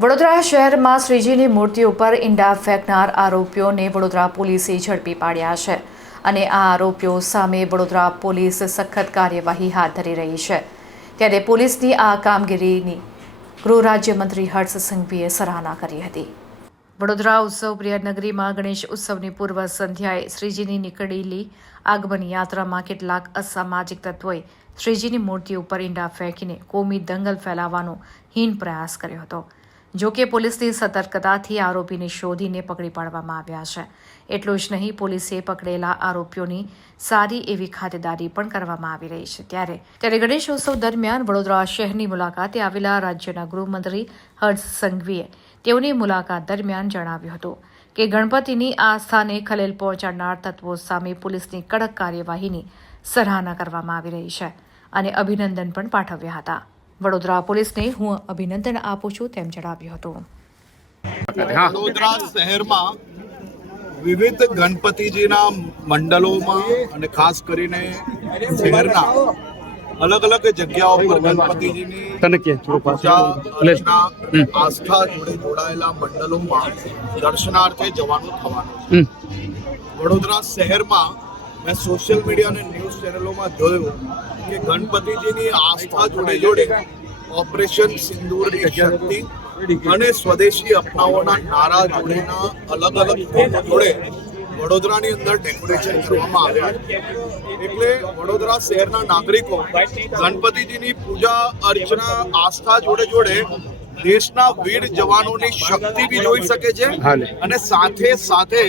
વડોદરા શહેરમાં શ્રીજીની મૂર્તિ ઉપર ઈંડા ફેંકનાર આરોપીઓને વડોદરા પોલીસે ઝડપી પાડ્યા છે અને આ આરોપીઓ સામે વડોદરા પોલીસ સખત કાર્યવાહી હાથ ધરી રહી છે. ત્યારે પોલીસની આ કામગીરીની ગૃહ રાજ્યમંત્રી હર્ષ સંઘવીએ સરાહના કરી હતી. વડોદરા ઉત્સવ પ્રિય નગરીમાં ગણેશ ઉત્સવની પૂર્વ સંધ્યાએ શ્રીજીની નીકળેલી આગમન યાત્રામાં કેટલાક અસામાજિક તત્વોએ શ્રીજીની મૂર્તિ ઉપર ઈંડા ફેંકીને કોમી દંગલ ફેલાવવાનો હીન પ્રયાસ કર્યો હતો. જો કે પોલીસની સતર્કતાથી આરોપીને શોધીને પકડી પાડવામાં આવ્યા છે. એટલું જ નહીં, પોલીસે પકડેલા આરોપીઓની સારી એવી ખાતેદારી પણ કરવામાં આવી રહી છે. ત્યારે ત્યારે ગણેશોત્સવ દરમિયાન વડોદરા શહેરની મુલાકાતે આવેલા રાજ્યના ગૃહમંત્રી હર્ષ સંઘવીએ તેઓની મુલાકાત દરમિયાન જણાવ્યું હતું કે ગણપતિની આસ્થાને ખલેલ પહોંચાડનાર તત્વો સામે પોલીસની કડક કાર્યવાહીની સરાહના કરવામાં આવી રહી છે અને અભિનંદન પણ પાઠવ્યા હતા. વડોદરા પોલીસને હું અભિનંદન આપું છું તેમ જણાવ્યું હતું. વડોદરા શહેરમાં વિવિધ ગણપતિજીના મંડળોમાં અને ખાસ કરીને શહેરના અલગ અલગ જગ્યાઓ પર ગણપતિજીની પૂજા અર્ચના આસ્થા જોડે જોડાયેલા મંડળોમાં દર્શનાર્થે જવાનું થવાનું છે. વડોદરા શહેરમાં મેં સોશિયલ મીડિયા અને ન્યૂઝ ચેનલોમાં જોયું કે ગણપતિજીની આસ્થા જોડે જોડે ઓપરેશન સિંદૂરની શક્તિ અને સ્વદેશી અપનાવવાના નારા જોડેના અલગ અલગ જોડે વડોદરાની અંદર ડેકોરેશન કરવામાં આવ્યા એટલે વડોદરા શહેરના નાગરિકો ગણપતિજીની પૂજા અર્ચના આસ્થા જોડે જોડે દેશના વીર જવાનોની શક્તિ બી જોઈ શકે છે અને સાથે સાથે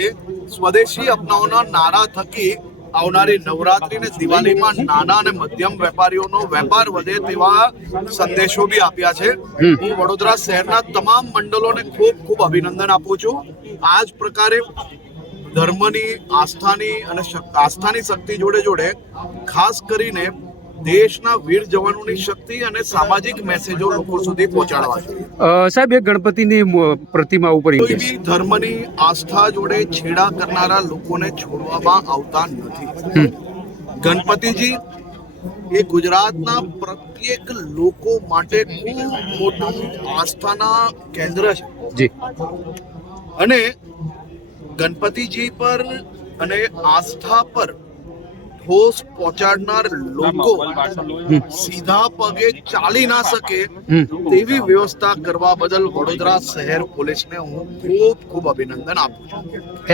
સ્વદેશી અપનાવના નારા થકી આવનારી નવરાત્રી ને દિવાળીમાં નાના અને મધ્યમ વેપારીઓનો વેપાર વધે તેવા સંદેશો બી આપ્યા છે. હું વડોદરા શહેરના તમામ મંડળોને ખૂબ ખૂબ અભિનંદન આપું છું. આ જ પ્રકારે ધર્મની આસ્થાની અને આસ્થાની શક્તિ જોડે જોડે ખાસ કરીને દેશના વીર જવાનોની શક્તિ અને સામાજિક મેસેજો લોકો સુધી પહોંચાડવા જોઈએ. સાહેબ એક ગણપતિની પ્રતિમા ઉપર કોઈ બી ધર્મની આસ્થા જોડે છેડા કરનારા લોકોને છોડવામાં આવતા નથી. ગણપતિજી એ ગુજરાતના પ્રત્યેક લોકો માટે ખૂબ મોટું આસ્થાના કેન્દ્ર છે. જી. અને ગણપતિજી પર અને આસ્થા પર ઠોસ પહોંચાડનાર લોકો સીધા પગે ચાલી ના શકે. તેવી વ્યવસ્થા કરવા બદલ વડોદરા શહેર પોલીસને હું ખૂબ ખૂબ અભિનંદન આપું છું.